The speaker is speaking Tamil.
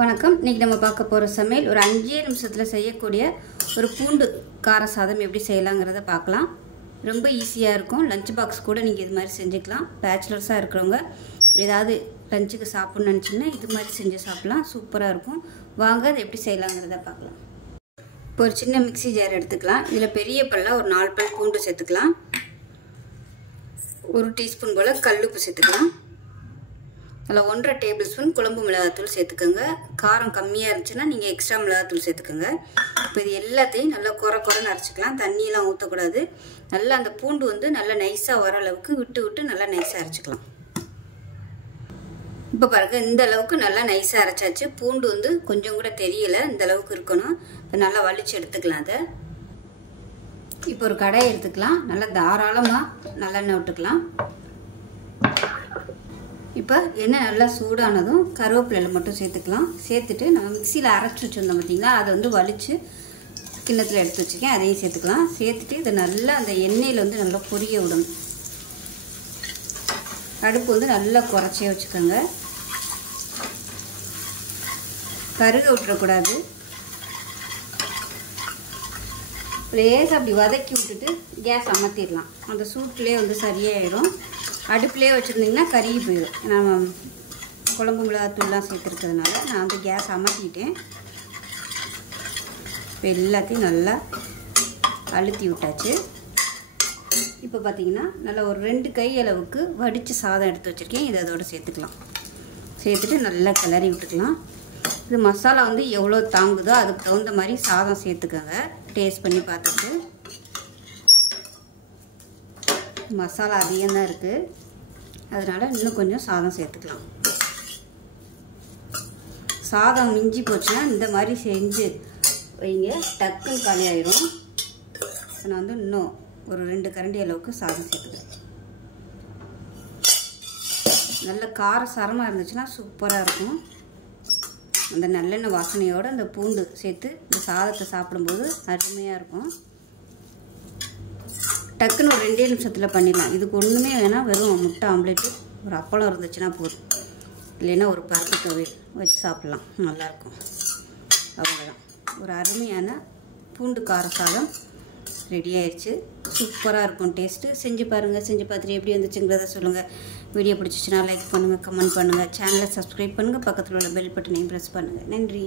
வணக்கம். இன்னைக்கு நம்ம பார்க்க போகிற சமையல் ஒரு 5 நிமிஷத்தில் செய்யக்கூடிய ஒரு பூண்டு கார சாதம் எப்படி செய்யலாங்கிறத பார்க்கலாம். ரொம்ப ஈஸியாக இருக்கும். லஞ்ச் பாக்ஸ் கூட நீங்கள் இது மாதிரி செஞ்சுக்கலாம். பேச்சுலர்ஸாக இருக்கிறவங்க ஏதாவது லஞ்சுக்கு சாப்பிட்ணுன்னு நினச்சிங்கன்னா இது மாதிரி செஞ்சு சாப்பிட்லாம். சூப்பராக இருக்கும். வாங்க அதை எப்படி செய்யலாங்கிறத பார்க்கலாம். இப்போ ஒரு சின்ன மிக்ஸி ஜார் எடுத்துக்கலாம். இதில் பெரிய பல்லாக ஒரு 4 பல் பூண்டு சேர்த்துக்கலாம். 1 டீஸ்பூன் போல் கல்லுப்பு சேர்த்துக்கலாம். அதில் 1.5 டேபிள் ஸ்பூன் குழம்பு மிளகாத்தூள் சேர்த்துக்கோங்க. காரம் கம்மியாக இருந்துச்சுன்னா நீங்கள் எக்ஸ்ட்ரா மிளகாத்தூள் சேர்த்துக்கோங்க. இப்போ இது எல்லாத்தையும் நல்லா குறைன்னு அரைச்சிக்கலாம். தண்ணியெலாம் ஊற்றக்கூடாது. நல்லா அந்த பூண்டு வந்து நல்லா நைஸாக வர அளவுக்கு விட்டு நல்லா நைஸாக அரைச்சிக்கலாம். இப்போ பாருங்க, இந்த அளவுக்கு நல்லா நைஸாக அரைச்சாச்சு. பூண்டு வந்து கொஞ்சம் கூட தெரியல, இந்த அளவுக்கு இருக்கணும். இப்போ நல்லா வலிச்சு எடுத்துக்கலாம். அதை இப்போ ஒரு கடாயை எடுத்துக்கலாம். நல்லா தாராளமாக நல்லெண்ணெய் விட்டுக்கலாம். இப்போ எண்ணெய் நல்லா சூடானதும் கருவேப்பிலை மட்டும் சேர்த்துக்கலாம். சேர்த்துட்டு நம்ம மிக்சியில் அரைச்சி வச்சுருந்தோம் பார்த்தீங்களா, அதை வந்து வலித்து கிண்ணத்தில் எடுத்து வச்சுக்கேன். அதையும் சேர்த்துக்கலாம். சேர்த்துட்டு இதை நல்லா அந்த எண்ணெயில் வந்து நல்லா பொரிய விடணும். அடுப்பு வந்து நல்லா குறைச்சே வச்சுக்கோங்க. கருக விட்டுறக்கூடாது. லேசாக அப்படி வதக்கி விட்டுட்டு கேஸ் அமர்த்திடலாம். அந்த சூட்லேயே வந்து சரியாயிடும். அடுப்புலேயே வச்சுருந்திங்கன்னா கருகி போயிடும். நம்ம குழம்பு மிளகாத்தூள்லாம் சேர்த்துருக்கிறதுனால நான் வந்து கேஸ் அமர்த்திட்டேன். இப்போ எல்லாத்தையும் நல்லா அழுத்தி விட்டாச்சு. இப்போ பார்த்திங்கன்னா நல்லா ஒரு 2 கை அளவுக்கு வடித்து சாதம் எடுத்து வச்சுருக்கேன். இதை அதோடு சேர்த்துக்கலாம். சேர்த்துட்டு நல்லா கிளறி விட்டுக்கலாம். இது மசாலா வந்து எவ்வளோ தாங்குதோ அதுக்கு தகுந்த மாதிரி சாதம் சேர்த்துக்கோங்க. டேஸ்ட் பண்ணி பார்த்துட்டு மசாலா அதிகம் தான் இருக்குது, அதனால் இன்னும் கொஞ்சம் சாதம் சேர்த்துக்கலாம். சாதம் மிஞ்சி போச்சுன்னா இந்த மாதிரி செஞ்சு வைங்க, டக்குன்னு காலி ஆயிரும். நான் வந்து இன்னும் ஒரு 2 கரண்டி அளவுக்கு சாதம் சேர்த்துக்கிறேன். நல்ல காரசாரமாக இருந்துச்சுன்னா சூப்பராக இருக்கும். அந்த நல்லெண்ணெய் வாசனையோடு அந்த பூண்டு சேர்த்து இந்த சாதத்தை சாப்பிடும்போது அருமையாக இருக்கும். டக்குன்னு ஒரு 2 நிமிஷத்தில் பண்ணிடலாம். இதுக்கு ஒன்றுமே வேணால் வெறும் முட்டை ஆம்லேட்டு ஒரு அப்பளம் இருந்துச்சுன்னா போதும். இல்லைன்னா ஒரு பருப்பு துவையல் வச்சு சாப்பிட்லாம், நல்லாயிருக்கும். அவ்வளோதான், ஒரு அருமையான பூண்டு கார சாதம் ரெடி ஆயிடுச்சு. சூப்பராக இருக்கும் டேஸ்ட்டு. செஞ்சு பாருங்கள். செஞ்சு பார்த்துட்டு எப்படி வந்துச்சுங்கிறத சொல்லுங்கள். வீடியோ பிடிச்சிச்சின்னா லைக் பண்ணுங்கள், கமெண்ட் பண்ணுங்கள், சேனலை சப்ஸ்கிரைப் பண்ணுங்கள், பக்கத்தில் உள்ள பெல் பட்டனையும் ப்ரெஸ் பண்ணுங்கள். நன்றி.